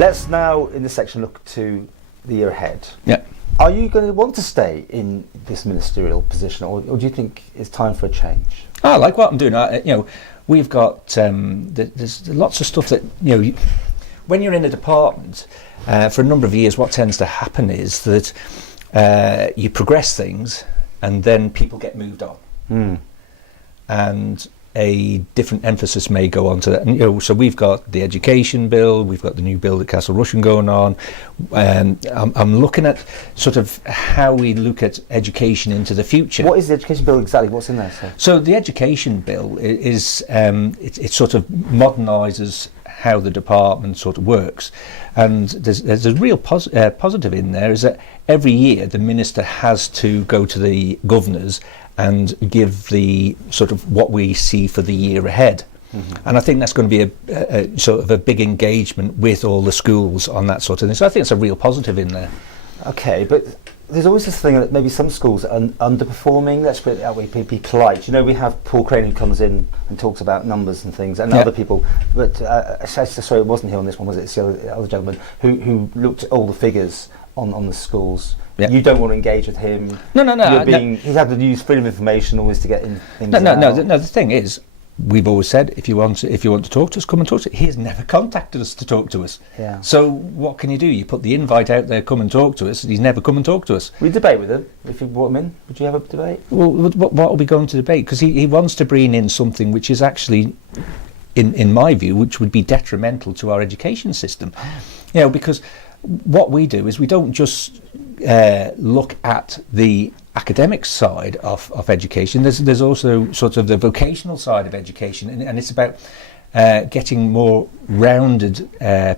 Let's now, in this section, look to the year ahead. Yeah. Are you going to want to stay in this ministerial position, or do you think it's time for a change? I like what I'm doing. We've got there's lots of stuff that when you're in a department for a number of years, what tends to happen is that you progress things, and then people get moved on, and a different emphasis may go on to that. And, so we've got the education bill, we've got the new bill at Castle Rushen going on. I'm looking at sort of how we look at education into the future. What is the education bill exactly? What's in there, sir? So the education bill is it sort of modernises how the department sort of works, and there's a real positive in there, is that every year the minister has to go to the governors and give the sort of what we see for the year ahead. And I think that's going to be a sort of a big engagement with all the schools on that sort of thing. So I think it's a real positive in there. Okay, but there's always this thing that maybe some schools are underperforming. Let's put it that way, be polite. We have Paul Quayle who comes in and talks about numbers and things, and other people. But sorry, it wasn't here on this one, was it? It's the other gentleman who looked at all the figures on the schools. Yeah. You don't want to engage with him. No. He's had to use freedom of information always to get in things. No. The thing is, we've always said, if you want to talk to us, come and talk to us. He has never contacted us to talk to us. Yeah. So what can you do? You put the invite out there, come and talk to us. He's never come and talk to us. We debate with him. If you brought him in, would you have a debate? Well, what are we going to debate? Because he wants to bring in something which is actually, in my view, which would be detrimental to our education system. Because what we do is we don't just look at the academic side of education. There's also sort of the vocational side of education, and it's about getting more rounded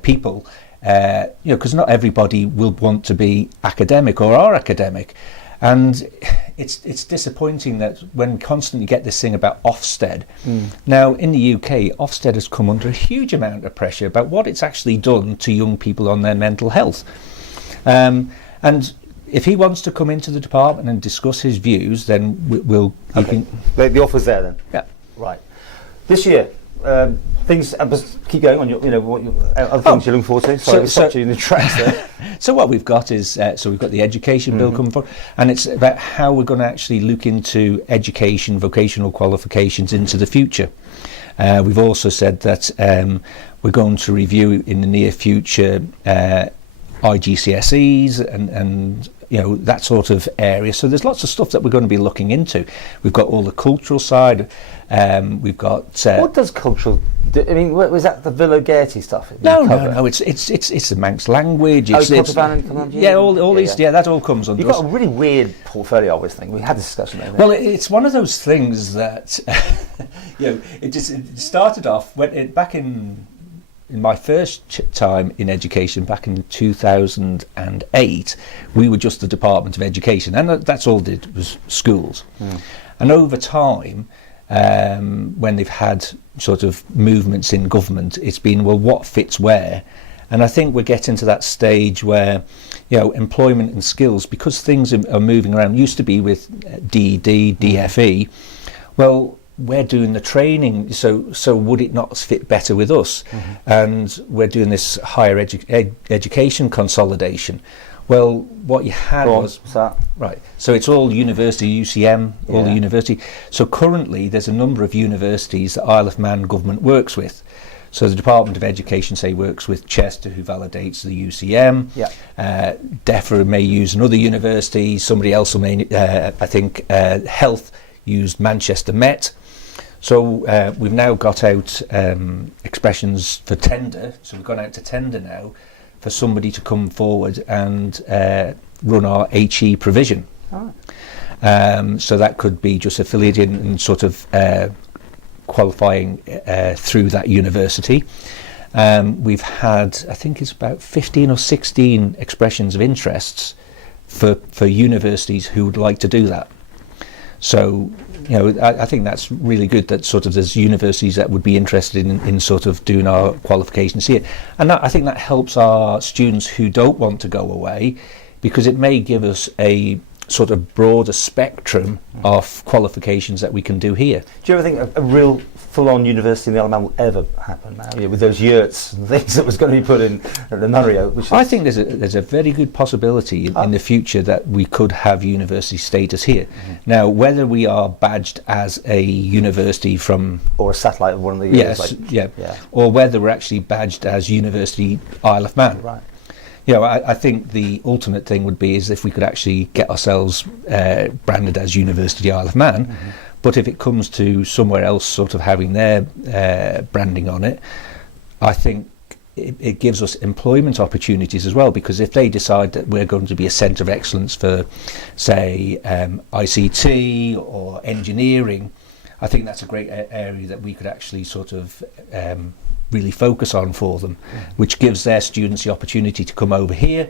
people, because not everybody will want to be academic or are academic. And it's disappointing that when we constantly get this thing about Ofsted. Now, in the UK, Ofsted has come under a huge amount of pressure about what it's actually done to young people on their mental health. And if he wants to come into the department and discuss his views, then we'll... Okay. The offer's there then? Yeah. Right. This year, things... keep going on what other things you're looking forward to. Sorry, we stopped you in the tracks there. So what we've got is, we've got the education bill coming forward, and it's about how we're going to actually look into education, vocational qualifications into the future. We've also said that we're going to review in the near future IGCSEs and that sort of area. So there's lots of stuff that we're going to be looking into. We've got all the cultural side. We've got what does cultural do? I mean, was that the Villa Gaiety stuff? No. It's the Manx language. It's all these. Yeah, that all comes under. You've got a really weird portfolio. I always think we had this discussion there. Well, it's one of those things that it started off back in my first time in education back in 2008. We were just the Department of Education, and that's all it did was schools. And over time, when they've had sort of movements in government, it's been, well, what fits where? And I think we're getting to that stage where, employment and skills, because things are moving around, used to be with DED, DFE, well, we're doing the training, so would it not fit better with us? And we're doing this higher education consolidation. Well, what you had was right. So it's all university, UCM, all the university. So currently, there's a number of universities that Isle of Man government works with. So the Department of Education, say, works with Chester, who validates the UCM. DEFRA may use another university. Somebody else may, I think, Health used Manchester Met. So we've now got out expressions for tender. So we've gone out to tender now for somebody to come forward and run our HE provision. So that could be just affiliated and sort of qualifying through that university. We've had, I think it's about 15 or 16 expressions of interests for universities who would like to do that. So, I think that's really good that sort of there's universities that would be interested in sort of doing our qualifications here. And I think that helps our students who don't want to go away, because it may give us a sort of broader spectrum of qualifications that we can do here. Do you ever think a real full-on university in the Isle of Man will ever happen now, with those yurts and things that was going to be put in at the nunnery. I think there's a very good possibility in the future that we could have university status here. Now, whether we are badged as a university from... Or a satellite of one of the... Yes, or whether we're actually badged as University Isle of Man. Right. I think the ultimate thing would be is if we could actually get ourselves branded as University Isle of Man. But if it comes to somewhere else sort of having their branding on it, I think it gives us employment opportunities as well, because if they decide that we're going to be a centre of excellence for, say, ICT or engineering, I think that's a great area that we could actually sort of really focus on for them, which gives their students the opportunity to come over here.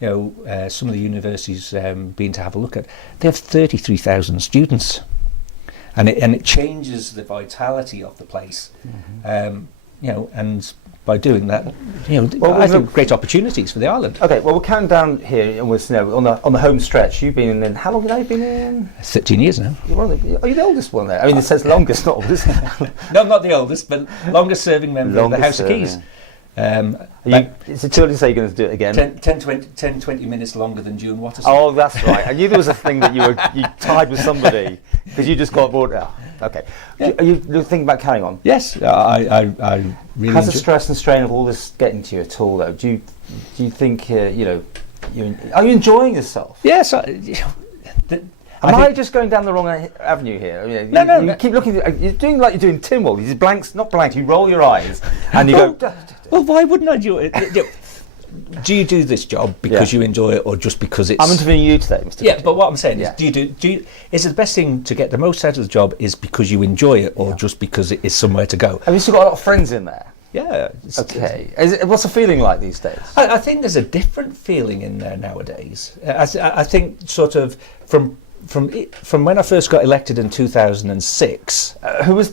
Some of the universities been to have a look at, they have 33,000 students, and it changes the vitality of the place. And by doing that, I think great opportunities for the island. Okay, well, we're counting down here, and we're on the home stretch. You've been in, how long have you been in? 13 years now. Are you the oldest one there? I mean, it says longest, not oldest. No, I'm not the oldest, but longest serving member of the House of Keys. Is it too early to say you're going to do it again? 10-20 minutes longer than June Watterson. Oh, that's right. I knew there was a thing that you tied with somebody because you just got bored. Oh, okay. Yeah. Are you thinking about carrying on? Yes, I really. Has the stress and strain of all this getting to you at all, though? Do you think are you enjoying yourself? Yes. Am I just going down the wrong avenue here? I mean, No. You keep looking. You're doing like you're doing Timwell. These blanks, not blanks. You roll your eyes and you go. Well, why wouldn't I do it? Do you do this job because you enjoy it, or just because it's? I'm interviewing you today, Mr. Yeah, but what I'm saying is, is it the best thing to get the most out of the job is because you enjoy it, or just because it is somewhere to go? Have you still got a lot of friends in there? Yeah. Okay. What's the feeling like these days? I think there's a different feeling in there nowadays. I think sort of from when I first got elected in 2006. Who was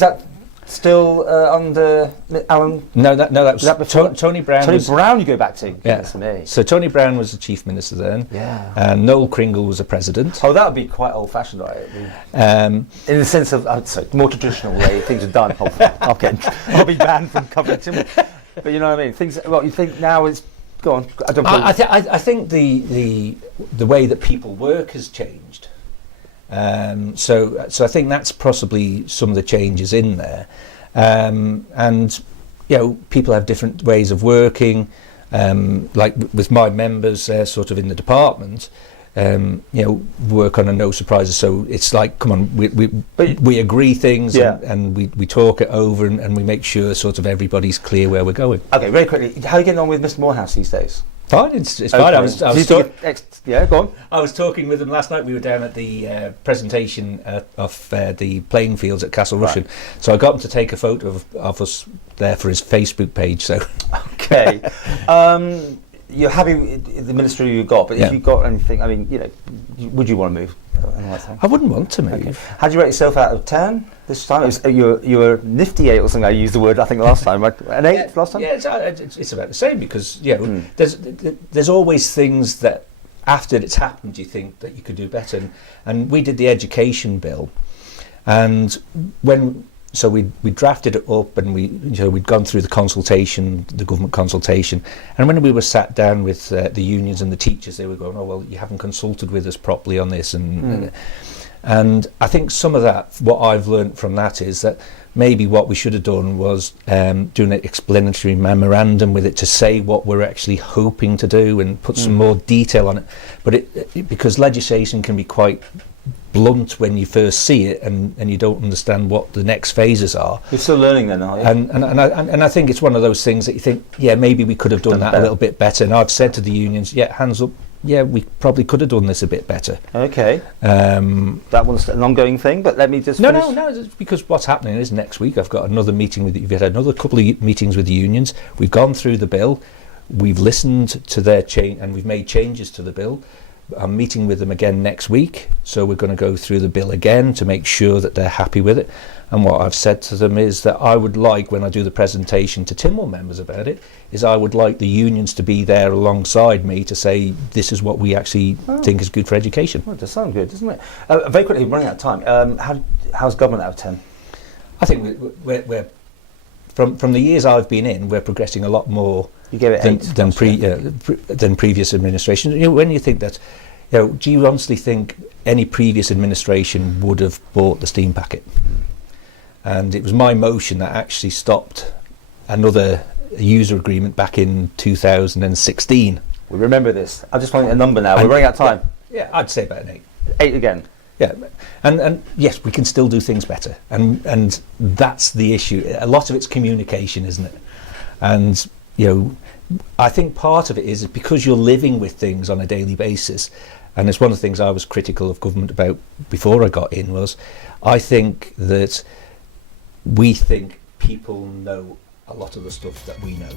that? Still under Alan? No, that was before? Tony Brown. Tony Brown, you go back to. Yeah. Me. So Tony Brown was the chief minister then. Yeah. And Noel Kringle was the president. Oh, that would be quite old-fashioned, right? In the sense of, more traditional way things are done. I'll be banned from covering Timwell. But you know what I mean. Things. Well, you think now it's. Go on. I think the way that people work has changed. So I think that's possibly some of the changes in there, and people have different ways of working. Like with my members, sort of in the department, work on a no surprises. So it's like, come on, we agree things and we talk it over and we make sure sort of everybody's clear where we're going. Okay, very quickly, how are you getting on with Mr. Morehouse these days? Fine, it's fine. Go on. I was talking with him last night. We were down at the presentation of the playing fields at Castle Rushen. So I got him to take a photo of us there for his Facebook page. So okay, you're happy with the ministry you got, but if you got anything, I mean, would you want to move? I wouldn't want to move. Okay. How do you rate yourself out of 10 this time? You were a nifty 8 or something. I used the word I think last time. Right? An 8 last time? Yeah, it's about the same because there's always things that after it's happened you think that you could do better. And we did the education bill, and so we drafted it up and we'd gone through the government consultation, and when we were sat down with the unions and the teachers, they were going, oh well, you haven't consulted with us properly on this, and I think some of that, what I've learnt from that is that maybe what we should have done was doing an explanatory memorandum with it to say what we're actually hoping to do and put some more detail on it, but because legislation can be quite blunt when you first see it, and you don't understand what the next phases are. You're still learning then, aren't you? And I think it's one of those things that you think, maybe we could have done that a little bit better. And I've said to the unions, hands up, we probably could have done this a bit better. Okay. That one's an ongoing thing, but let me just No, it's because what's happening is next week I've got another meeting we've had another couple of meetings with the unions. We've gone through the bill, we've listened to their change, and we've made changes to the bill. I'm meeting with them again next week, so we're going to go through the bill again to make sure that they're happy with it. And what I've said to them is that I would like, when I do the presentation to Timwell members about it, is I would like the unions to be there alongside me to say this is what we actually think is good for education. Well, it does sound good, doesn't it? Very quickly, we're running out of time. How's government out of 10? I think we're from the years I've been in, we're progressing a lot more You gave it 8 than previous administration. When you think that, do you honestly think any previous administration would have bought the steam packet? And it was my motion that actually stopped another user agreement back in 2016. We remember this. I just want a number now. We're running out of time. Yeah, I'd say about an 8. 8 again. Yeah, and yes, we can still do things better, and that's the issue. A lot of it's communication, isn't it? And I think part of it is because you're living with things on a daily basis, and it's one of the things I was critical of government about before I got in, was I think that we think people know a lot of the stuff that we know.